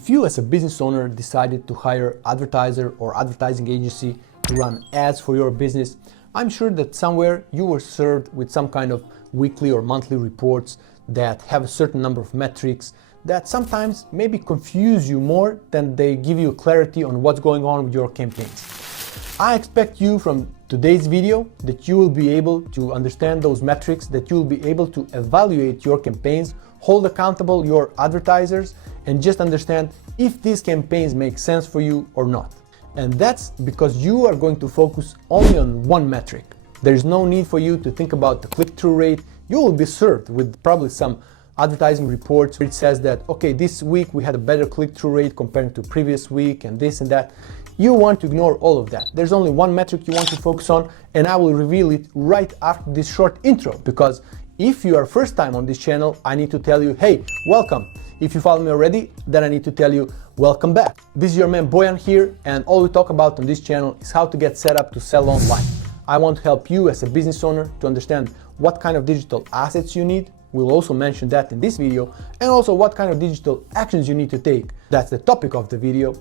If you as a business owner decided to hire advertiser or advertising agency to run ads for your business, I'm sure that somewhere you were served with some kind of weekly or monthly reports that have a certain number of metrics that sometimes maybe confuse you more than they give you clarity on what's going on with your campaigns. I expect you from today's video that you will be able to understand those metrics, that you will be able to evaluate your campaigns, hold accountable your advertisers, and just understand if these campaigns make sense for you or not. And that's because you are going to focus only on one metric. There is no need for you to think about the click-through rate. You will be served with probably some advertising reports which says that, okay, this week we had a better click-through rate compared to previous week and this and that. You want to ignore all of that. There's only one metric you want to focus on, and I will reveal it right after this short intro, because if you are first time on this channel, I need to tell you, hey, welcome. If you follow me already, then I need to tell you, welcome back. This is your man Boyan here, and all we talk about on this channel is how to get set up to sell online. I want to help you as a business owner to understand what kind of digital assets you need. We'll also mention that in this video, and also what kind of digital actions you need to take. That's the topic of the video.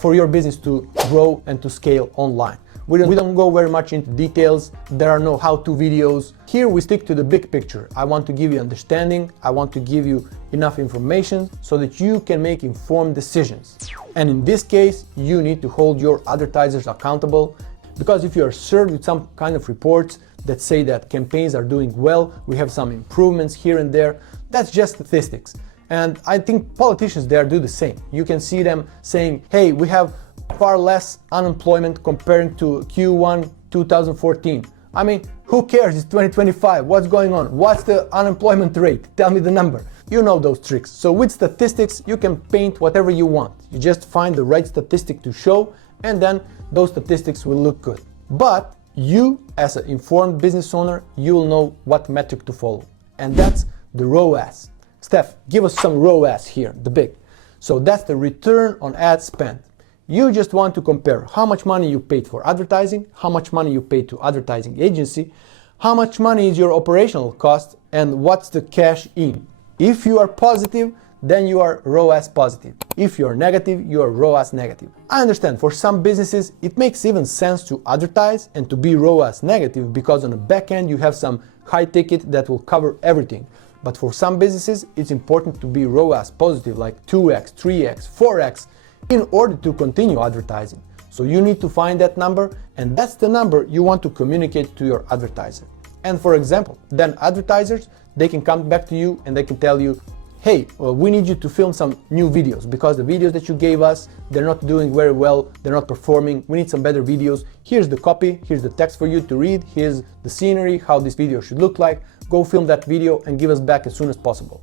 For your business to grow and to scale online. We don't go very much into details. There are no how-to videos. Here we stick to the big picture. I want to give you understanding. I want to give you enough information so that you can make informed decisions. And in this case, you need to hold your advertisers accountable, because if you are served with some kind of reports that say that campaigns are doing well, we have some improvements here and there, that's just statistics. And I think politicians there do the same. You can see them saying, hey, we have far less unemployment comparing to Q1 2014. I mean, who cares? It's 2025. What's going on? What's the unemployment rate? Tell me the number. You know those tricks. So with statistics, you can paint whatever you want. You just find the right statistic to show, and then those statistics will look good. But you, as an informed business owner, you will know what metric to follow. And that's the ROAS. Steph, give us some ROAS here, the big. So that's the return on ad spend. You just want to compare how much money you paid for advertising, how much money you paid to advertising agency, how much money is your operational cost, and what's the cash in. If you are positive, then you are ROAS positive. If you are negative, you are ROAS negative. I understand for some businesses, it makes even sense to advertise and to be ROAS negative, because on the back end you have some high ticket that will cover everything. But for some businesses, it's important to be ROAS positive, like 2x, 3x, 4x, in order to continue advertising. So you need to find that number, and that's the number you want to communicate to your advertiser. And for example, then advertisers, they can come back to you and they can tell you, hey, we need you to film some new videos because the videos that you gave us, they're not doing very well, they're not performing, we need some better videos. Here's the copy, here's the text for you to read, here's the scenery, how this video should look like. Go film that video and give us back as soon as possible.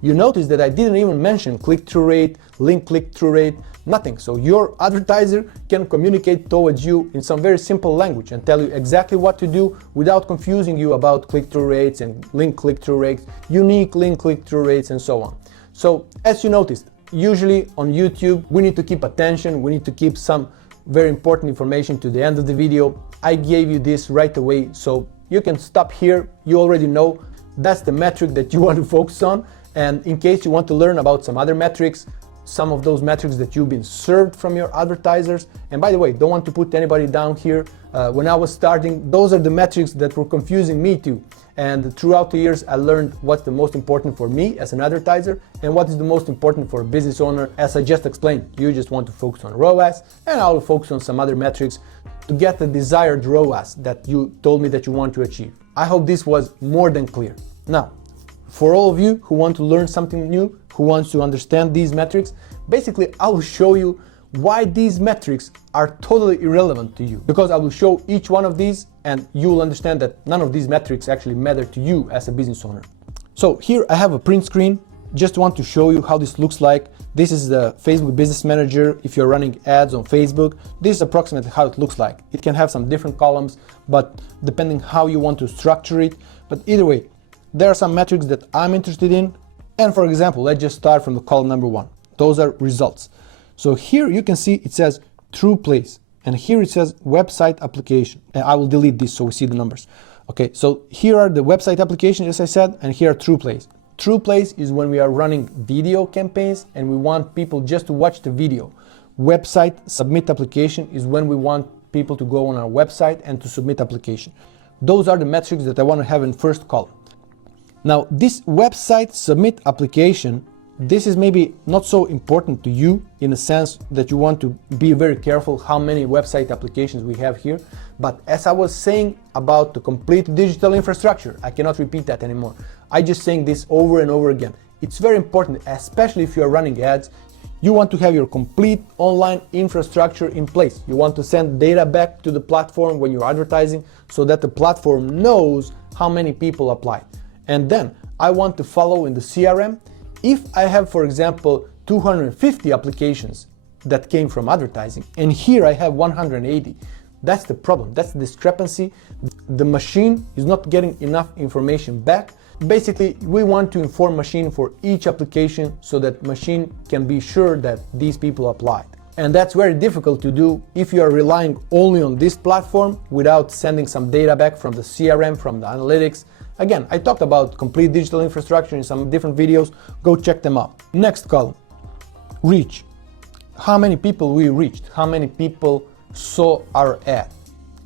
You notice that I didn't even mention click-through rate, link click-through rate, nothing. So your advertiser can communicate towards you in some very simple language and tell you exactly what to do without confusing you about click-through rates and link click-through rates, unique link click-through rates, and so on. So as you noticed, usually on YouTube, we need to keep attention, we need to keep some very important information to the end of the video. I gave you this right away, so you can stop here. You already know that's the metric that you want to focus on. And in case you want to learn about some other metrics, some of those metrics that you've been served from your advertisers. And by the way, don't want to put anybody down here. When I was starting, those are the metrics that were confusing me too. And throughout the years, I learned what's the most important for me as an advertiser and what is the most important for a business owner. As I just explained, you just want to focus on ROAS, and I will focus on some other metrics to get the desired ROAS that you told me that you want to achieve. I hope this was more than clear. Now, for all of you who want to learn something new, who wants to understand these metrics, basically I will show you why these metrics are totally irrelevant to you. Because I will show each one of these and you will understand that none of these metrics actually matter to you as a business owner. So here I have a print screen. Just want to show you how this looks like. This is the Facebook Business Manager. If you're running ads on Facebook, this is approximately how it looks like. It can have some different columns, but depending how you want to structure it. But either way, there are some metrics that I'm interested in. And for example, let's just start from the column number 1. Those are results. So here you can see it says true place, and here it says website application. And I will delete this so we see the numbers. Okay, so here are the website application, as I said, and here are true plays. true place is when we are running video campaigns and we want people just to watch the video. Website submit application is when we want people to go on our website and to submit application. Those are the metrics that I want to have in first column. Now, this website submit application, this is maybe not so important to you in a sense that you want to be very careful how many website applications we have here. But as I was saying about the complete digital infrastructure, I cannot repeat that anymore. I just saying this over and over again. It's very important, especially if you are running ads. You want to have your complete online infrastructure in place. You want to send data back to the platform when you're advertising so that the platform knows how many people applied. And then I want to follow in the CRM. If I have, for example, 250 applications that came from advertising, and here I have 180, that's the problem, that's the discrepancy. The machine is not getting enough information back. Basically, we want to inform machine for each application so that machine can be sure that these people applied. And that's very difficult to do if you are relying only on this platform without sending some data back from the CRM, from the analytics. Again, I talked about complete digital infrastructure in some different videos. Go check them out. Next column, reach. How many people we reached? How many people saw our ad?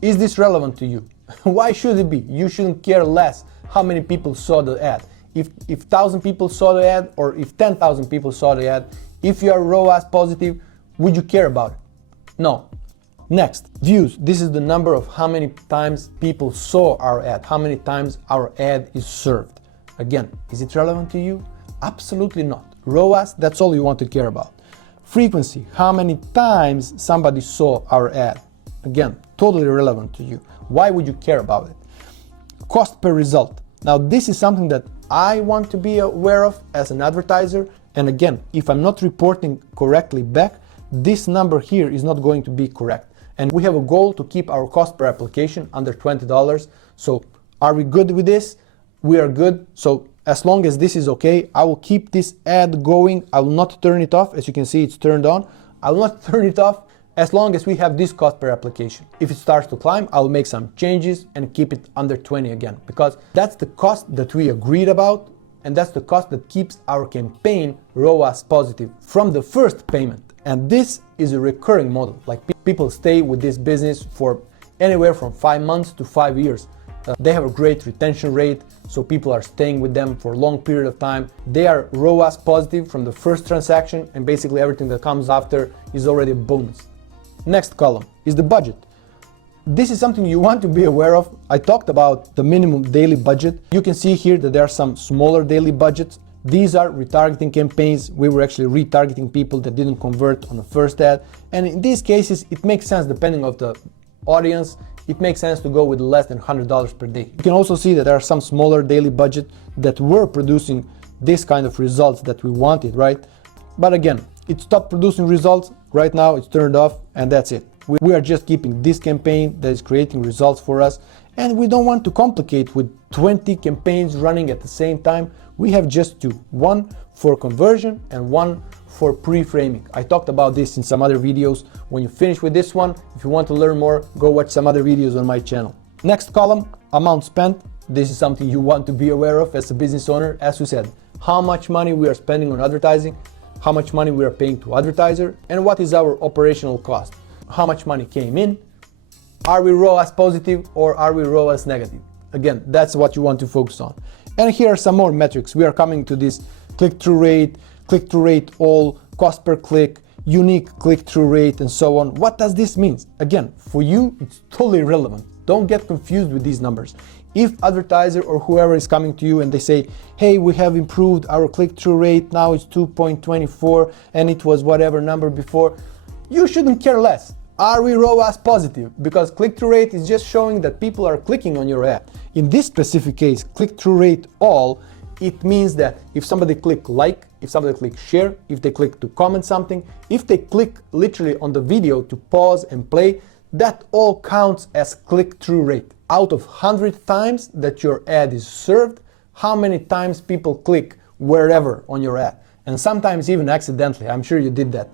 Is this relevant to you? Why should it be? You shouldn't care less how many people saw the ad. If 1,000 people saw the ad, or if 10,000 people saw the ad, if you are ROAS positive, would you care about it? No. Next, views. This is the number of how many times people saw our ad, how many times our ad is served. Again, is it relevant to you? Absolutely not. ROAS, that's all you want to care about. Frequency, how many times somebody saw our ad. Again, totally irrelevant to you. Why would you care about it? Cost per result. Now, this is something that I want to be aware of as an advertiser. And again, if I'm not reporting correctly back, this number here is not going to be correct. And we have a goal to keep our cost per application under $20. So are we good with this? We are good. So as long as this is okay, I will keep this ad going. I will not turn it off. As you can see, it's turned on. I will not turn it off as long as we have this cost per application. If it starts to climb, I'll make some changes and keep it under 20 again, because that's the cost that we agreed about, and that's the cost that keeps our campaign ROAS positive from the first payment. And this is a recurring model. Like, people stay with this business for anywhere from 5 months to 5 years. They have a great retention rate, so people are staying with them for a long period of time. They are ROAS positive from the first transaction, and basically everything that comes after is already a bonus. Next column is the budget. This is something you want to be aware of. I talked about the minimum daily budget. You can see here that there are some smaller daily budgets. These are retargeting campaigns. We were actually retargeting people that didn't convert on the first ad. And in these cases, it makes sense depending on the audience. It makes sense to go with less than $100 per day. You can also see that there are some smaller daily budget that were producing this kind of results that we wanted, right? But again, it stopped producing results. Right now it's turned off, and that's it. We are just keeping this campaign that is creating results for us, and we don't want to complicate with 20 campaigns running at the same time. We have just two, one for conversion and one for pre-framing. I talked about this in some other videos. When you finish with this one, if you want to learn more, go watch some other videos on my channel. Next column, amount spent. This is something you want to be aware of as a business owner. As we said, how much money we are spending on advertising, how much money we are paying to advertiser, and what is our operational cost. How much money came in? Are we ROAS positive or are we ROAS negative? Again, that's what you want to focus on. And here are some more metrics. We are coming to this click-through rate all, cost per click, unique click-through rate, and so on. What does this mean? Again, for you, it's totally irrelevant. Don't get confused with these numbers. If advertiser or whoever is coming to you and they say, hey, we have improved our click-through rate, now it's 2.24 and it was whatever number before, you shouldn't care less. Are we ROAS positive? Because click-through rate is just showing that people are clicking on your ad. In this specific case, click-through rate all, it means that if somebody click like, if somebody click share, if they click to comment something, if they click literally on the video to pause and play, that all counts as click-through rate. Out of 100 times that your ad is served, how many times people click wherever on your ad? And sometimes even accidentally. I'm sure you did that.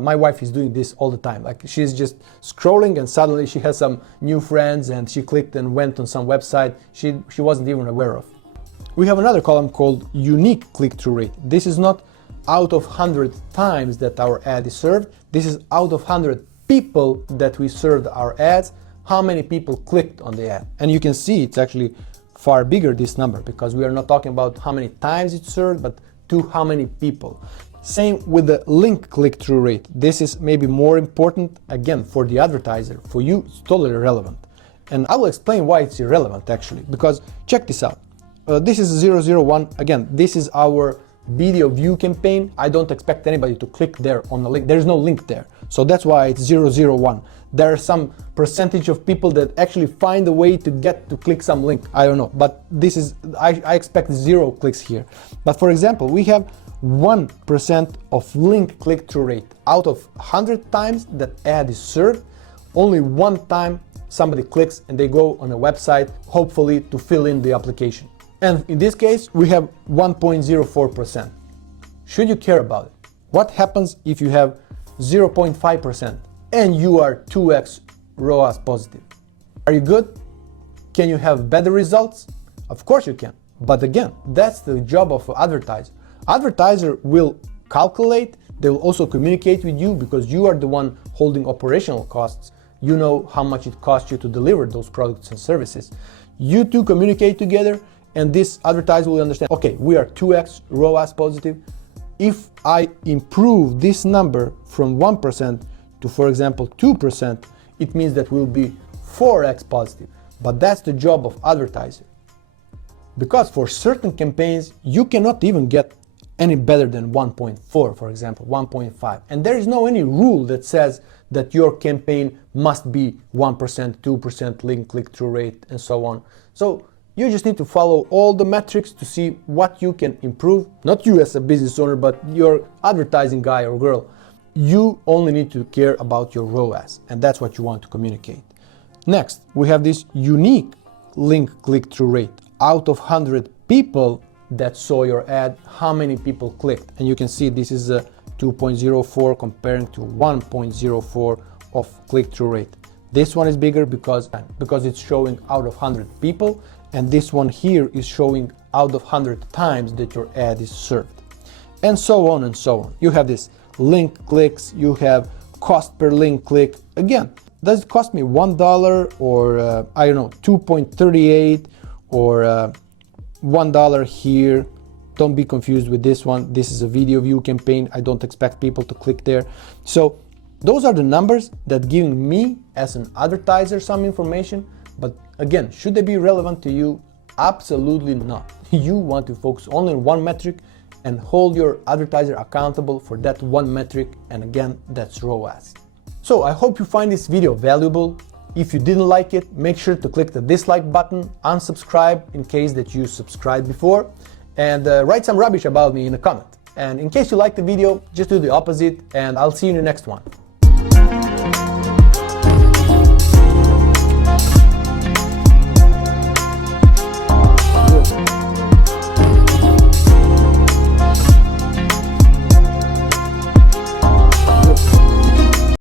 My wife is doing this all the time. Like, she's just scrolling and suddenly she has some new friends and she clicked and went on some website she wasn't even aware of. we have another column called unique click-through rate. This is not out of 100 times that our ad is served. This is out of 100 people that we served our ads, how many people clicked on the ad. And you can see it's actually far bigger, this number, because we are not talking about how many times it's served, but to how many people. Same with the link click-through rate. This is maybe more important, again, for the advertiser. For you, it's totally irrelevant. And I will explain why it's irrelevant, actually, because check this out. This is 001. Again, this is our video view campaign. I don't expect anybody to click there on the link. There's no link there. So that's why it's 001. There are some percentage of people that actually find a way to get to click some link. I don't know, but this is, I expect 0 clicks here. But for example, we have 1% of link click-through rate. Out of 100 times that ad is served, only 1 time somebody clicks and they go on a website, hopefully to fill in the application. And in this case, we have 1.04%. Should you care about it? What happens if you have 0.5% and you are 2x ROAS positive? Are you good? Can you have better results? Of course you can. But again, that's the job of an advertiser. Advertiser will calculate, they will also communicate with you because you are the one holding operational costs. You know how much it costs you to deliver those products and services. You two communicate together, and this advertiser will understand, okay, we are 2x ROAS positive. If I improve this number from 1% to, for example, 2%, it means that we'll be 4x positive. But that's the job of advertiser. Because for certain campaigns, you cannot even get any better than 1.4, for example, 1.5. And there is no any rule that says that your campaign must be 1%, 2% link click-through rate, and so on. So you just need to follow all the metrics to see what you can improve. Not you as a business owner, but your advertising guy or girl. You only need to care about your ROAS, and that's what you want to communicate. Next, we have this unique link click-through rate. Out of 100 people that saw your ad, how many people clicked? And you can see this is a 2.04 comparing to 1.04 of click-through rate. This one is bigger because it's showing out of 100 people, and this one here is showing out of 100 times that your ad is served. And so on and so on. You have this link clicks, you have cost per link click. Again, does it cost me $1 or I don't know, 2.38 or $1 here? Don't be confused with this one. This is a video view campaign. I don't expect people to click there. So those are the numbers that give me as an advertiser some information. But again, should they be relevant to you? Absolutely not. You want to focus only on one metric and hold your advertiser accountable for that one metric. And again, that's ROAS. So I hope you find this video valuable. If you didn't like it, make sure to click the dislike button, unsubscribe in case that you subscribed before, and write some rubbish about me in a comment. And in case you liked the video, just do the opposite, and I'll see you in the next one.